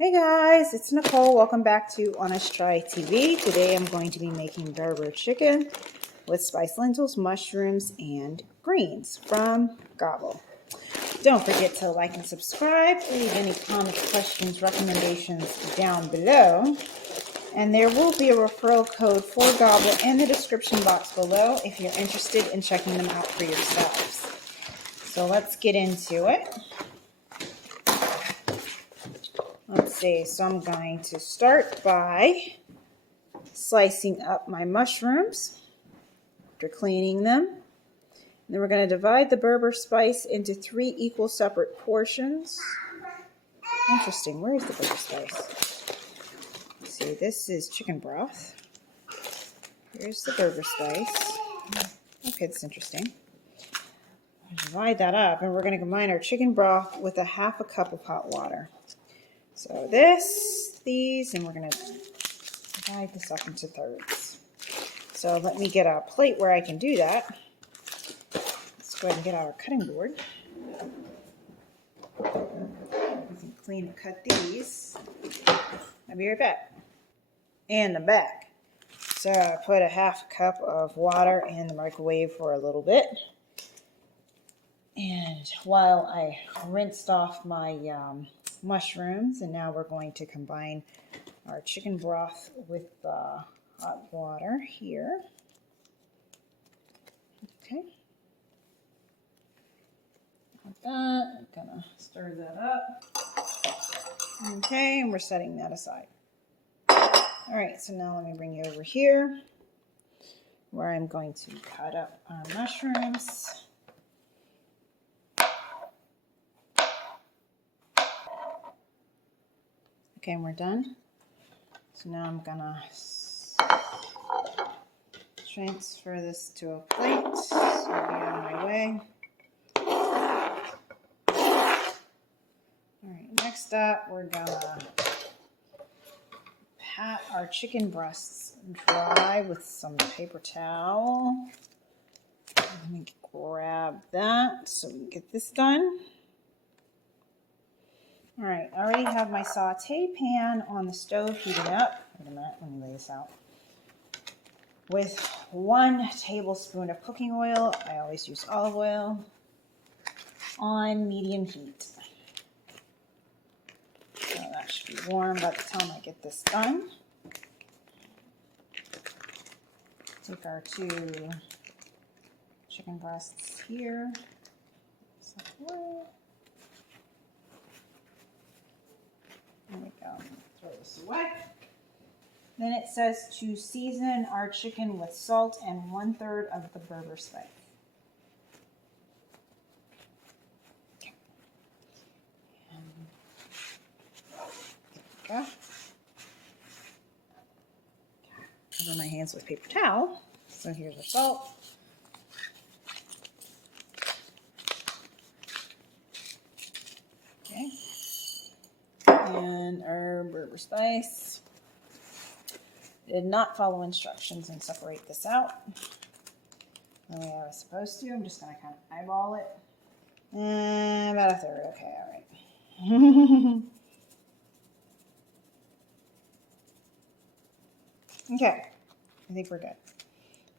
Hey guys, it's Nicole. Welcome back to Honest Try TV. Today I'm going to be making Berbere chicken with spiced lentils, mushrooms, and greens from Gobble. Don't forget to like and subscribe. Leave any comments, questions, recommendations down below. And there will be a referral code for Gobble in the description box below if you're interested in checking them out for yourselves. So let's get into it. Let's see, so I'm going to start by slicing up my mushrooms after cleaning them. And then we're going to divide the Berbere spice into 3 equal separate portions. Interesting, where is the Berbere spice? Let's see, this is chicken broth. Here's the Berbere spice. Okay, that's interesting. Divide that up, and we're going to combine our chicken broth with a 1/2 cup of hot water. So these, and we're going to divide this up into thirds. So let me get a plate where I can do that. Let's go ahead and get our cutting board. We can clean and cut these. I'll be right back. And I'm back. So I put a 1/2 cup of water in the microwave for a little bit. And while I rinsed off my mushrooms, and now we're going to combine our chicken broth with the hot water here. Okay. Like that. I'm gonna stir that up. Okay, and we're setting that aside. All right, so now let me bring you over here where I'm going to cut up our mushrooms. Okay, and we're done. So now I'm gonna transfer this to a plate. So I'll be out of my way. All right, next up, we're gonna pat our chicken breasts dry with some paper towel. Let me grab that so we can get this done. All right, I already have my saute pan on the stove heating up. Wait a minute, let me lay this out. With 1 tablespoon of cooking oil, I always use olive oil, on medium heat. So that should be warm by the time I get this done. Take our 2 chicken breasts here. There we go. Throw this away. Then it says to season our chicken with salt and 1/3 of the Berbere spice. Okay. There we go. Cover my hands with paper towel. So here's the salt. Okay. And our Berbere spice. Did not follow instructions and separate this out the way I was supposed to. I'm just going to kind of eyeball it. About 1/3. Okay, all right. Okay, I think we're good.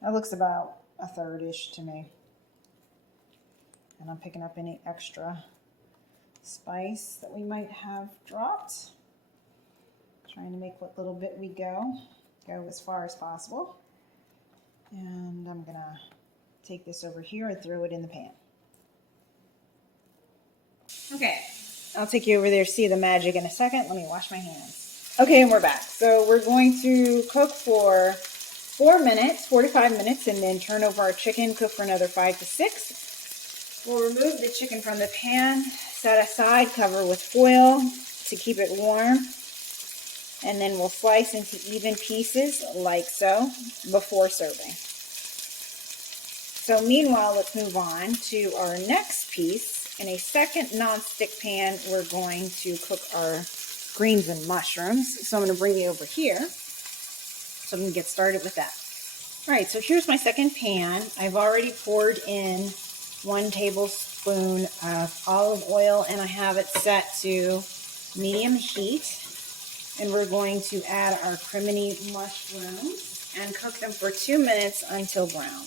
That looks about 1/3-ish to me. And I'm picking up any extra spice that we might have dropped. Trying to make what little bit we go as far as possible. And I'm gonna take this over here and throw it in the pan. Okay, I'll take you over there to see the magic in a second. Let me wash my hands. Okay, and we're back. So we're going to cook for 4 minutes, 4 to 5 minutes, and then turn over our chicken, cook for another 5 to 6. We'll remove the chicken from the pan, set aside, cover with foil to keep it warm. And then we'll slice into even pieces like so before serving. So meanwhile, let's move on to our next piece. In a second nonstick pan, we're going to cook our greens and mushrooms. So I'm going to bring you over here so we can get started with that. All right, so here's my second pan. I've already poured in 1 tablespoon of olive oil, and I have it set to medium heat. And we're going to add our criminy mushrooms and cook them for 2 minutes until brown.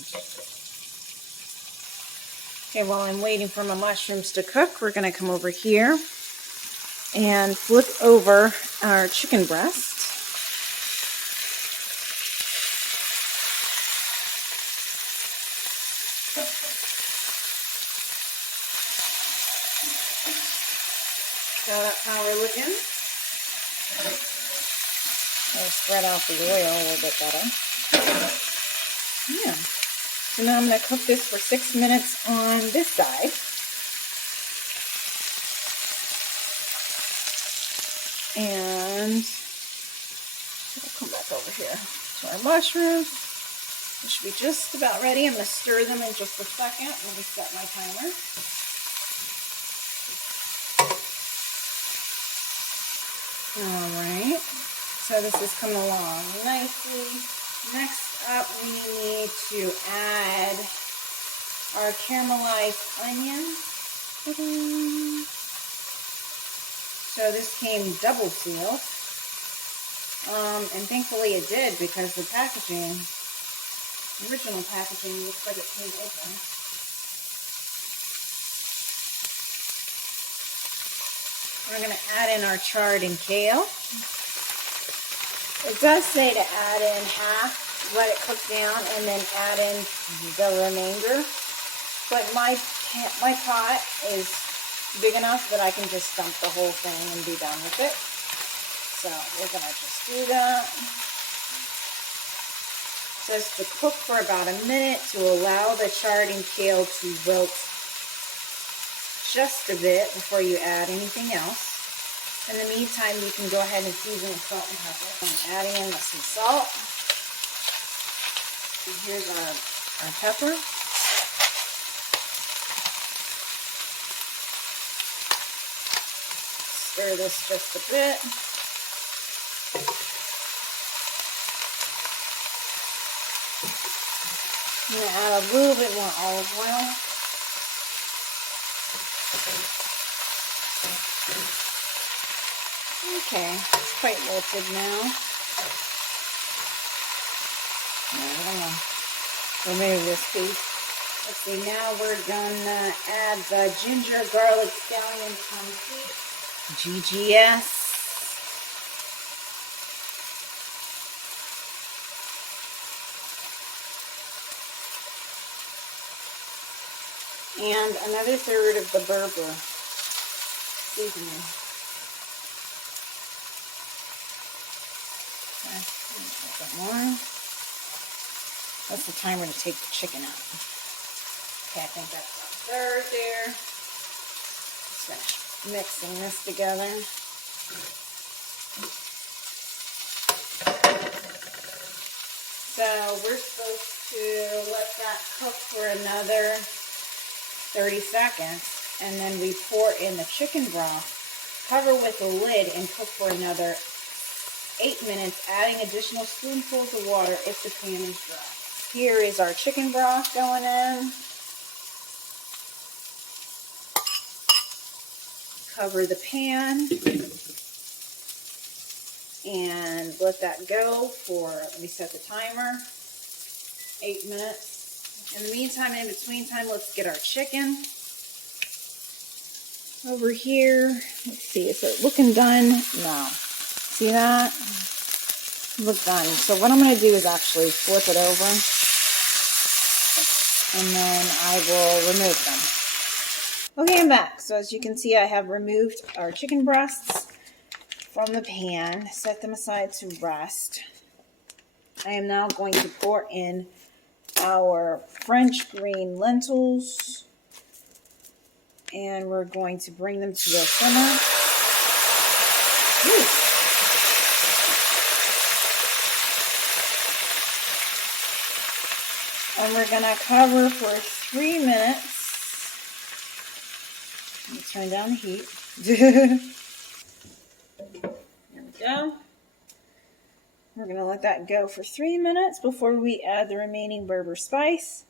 Okay, while I'm waiting for my mushrooms to cook, we're going to come over here and flip over our chicken breast. So that's how we're looking. I'll spread out the oil a little bit better. Yeah. So now I'm going to cook this for 6 minutes on this side. And I'll come back over here to our mushrooms. They should be just about ready. I'm going to stir them in just a second. Let me set my timer. Alright, so this is coming along nicely. Next up, we need to add our caramelized onions. So this came double sealed. And thankfully it did, because the packaging, the original packaging, looks like it came open. We're going to add in our chard and kale. It does say to add in half, let it cook down, and then add in the remainder. But my pot is big enough that I can just dump the whole thing and be done with it. So we're going to just do that. It says to cook for about a minute to allow the chard and kale to wilt just a bit before you add anything else. In the meantime, you can go ahead and season with salt and pepper. I'm adding in some salt. And here's our pepper. Stir this just a bit. I'm going to add a little bit more olive oil. Okay, it's quite wilted now. I'm going to remove this piece. Let's see, now we're going to add the ginger garlic scallion confit. GGS. And another third of the Berbere seasoning. Okay, a little bit more. That's the timer to take the chicken out. Okay, I think that's about a third there. Just finish mixing this together. So we're supposed to let that cook for another 30 seconds, and then we pour in the chicken broth, cover with a lid, and cook for another 8 minutes, adding additional spoonfuls of water if the pan is dry. Here is our chicken broth going in. Cover the pan and let that go for, let me set the timer, 8 minutes. In the meantime, in between time, let's get our chicken over here. Let's see, is it looking done? No. See that? Look done. So what I'm going to do is actually flip it over, and then I will remove them. Okay, I'm back. So as you can see, I have removed our chicken breasts from the pan, set them aside to rest. I am now going to pour in our French green lentils, and we're going to bring them to the simmer. Ooh. And we're going to cover for 3 minutes. Let me turn down the heat. There we go. We're going to let that go for 3 minutes before we add the remaining Berbere spice.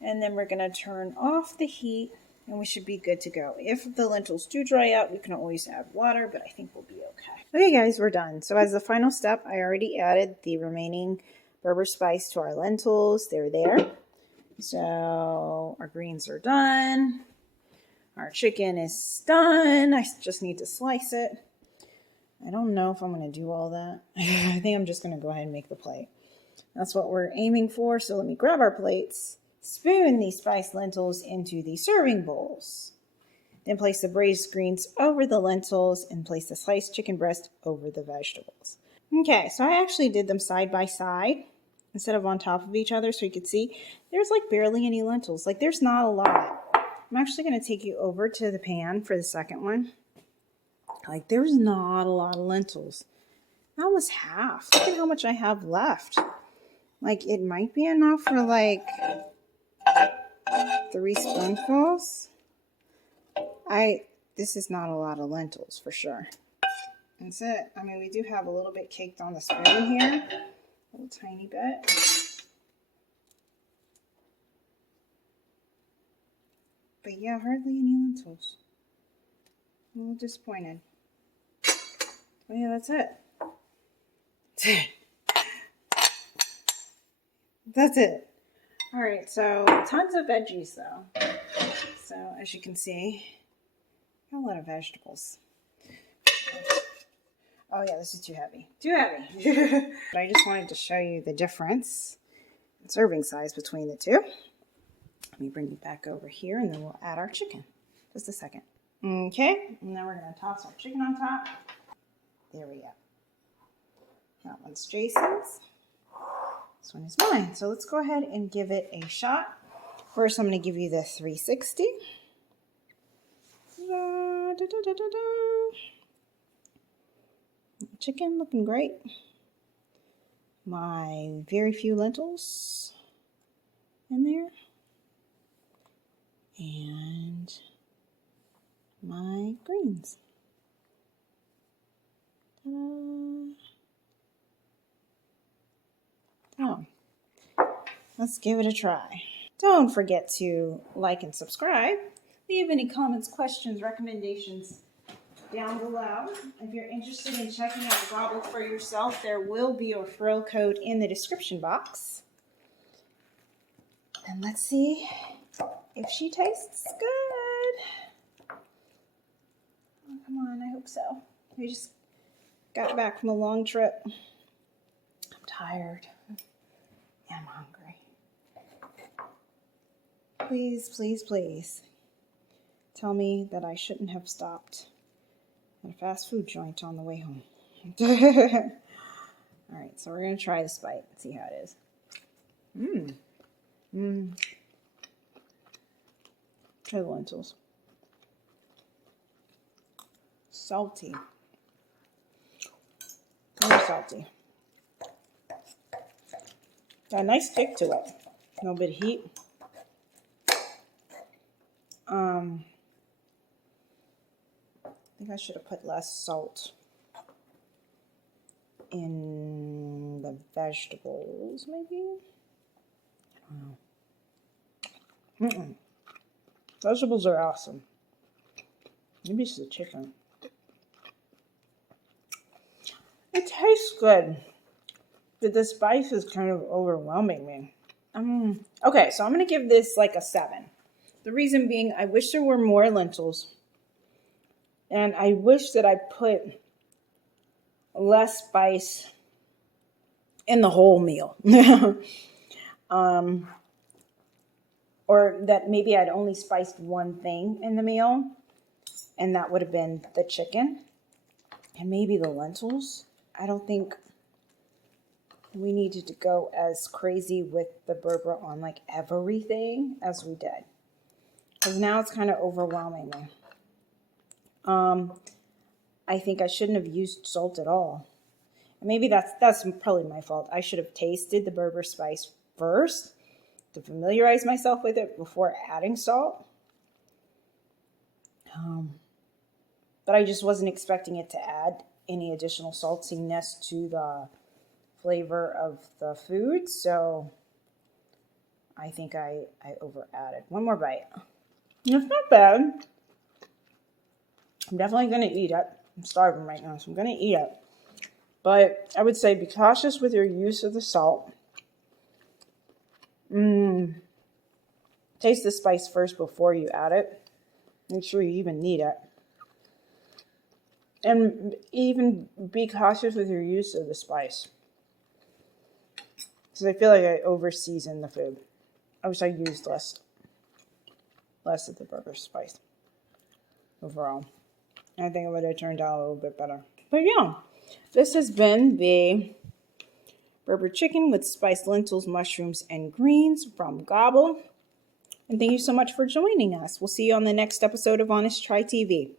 And then we're going to turn off the heat and we should be good to go. If the lentils do dry out, we can always add water, but I think we'll be okay. Okay guys, we're done. So as the final step, I already added the remaining Berber spice to our lentils. They're there. So our greens are done. Our chicken is done. I just need to slice it. I don't know if I'm going to do all that. I think I'm just going to go ahead and make the plate. That's what we're aiming for. So let me grab our plates, spoon these spiced lentils into the serving bowls. Then place the braised greens over the lentils and place the sliced chicken breast over the vegetables. Okay, so I actually did them side by side instead of on top of each other so you could see there's like barely any lentils. Like there's not a lot. I'm actually going to take you over to the pan for the second one. Like there's not a lot of lentils. That was half. Look at how much I have left. Like it might be enough for like 3 spoonfuls. This is not a lot of lentils for sure. That's it. I mean, we do have a little bit caked on the spoon here. A little tiny bit. But yeah, hardly any lentils. I'm a little disappointed. But yeah, that's it. That's it. All right, so tons of veggies though. So as you can see, got a lot of vegetables. Oh yeah, this is too heavy. Too heavy. But I just wanted to show you the difference in serving size between the two. Let me bring you back over here and then we'll add our chicken. Just a second. Okay, and now we're going to toss our chicken on top. There we go. That one's Jason's. This one is mine. So let's go ahead and give it a shot. First, I'm going to give you the 360. Da, da, da, da, da. Chicken looking great. My very few lentils in there. And my greens. Oh, let's give it a try. Don't forget to like and subscribe. Leave any comments, questions, recommendations down below. If you're interested in checking out Gobble for yourself, there will be a referral code in the description box. And let's see if she tastes good. Oh, come on, I hope so. We just got back from a long trip. I'm tired. Yeah, I'm hungry. Please, please, please tell me that I shouldn't have stopped at a fast food joint on the way home. All right, so we're going to try this bite and see how it is. Try the lentils. Salty. Very salty. Got a nice kick to it. A little bit of heat. I think I should have put less salt in the vegetables, maybe? I don't know. Vegetables are awesome. Maybe it's the chicken. It tastes good, but the spice is kind of overwhelming me. Okay, so I'm going to give this like a 7. The reason being, I wish there were more lentils. And I wish that I put less spice in the whole meal. Or that maybe I'd only spiced one thing in the meal. And that would have been the chicken. And maybe the lentils. I don't think we needed to go as crazy with the Berbere on like everything as we did. Because now it's kind of overwhelming me. I think I shouldn't have used salt at all. And maybe that's probably my fault. I should have tasted the Berbere spice first to familiarize myself with it before adding salt. But I just wasn't expecting it to add any additional saltiness to the flavor of the food. So I think I over added. One more bite. It's not bad. I'm definitely going to eat it. I'm starving right now, so I'm going to eat it. But I would say be cautious with your use of the salt. Taste the spice first before you add it. Make sure you even need it. And even be cautious with your use of the spice. Because I feel like I over-seasoned the food. I wish I used less of the burger spice overall. I think it would have turned out a little bit better. But yeah, this has been the Berbere chicken with spiced lentils, mushrooms, and greens from Gobble. And thank you so much for joining us. We'll see you on the next episode of Honest Try TV.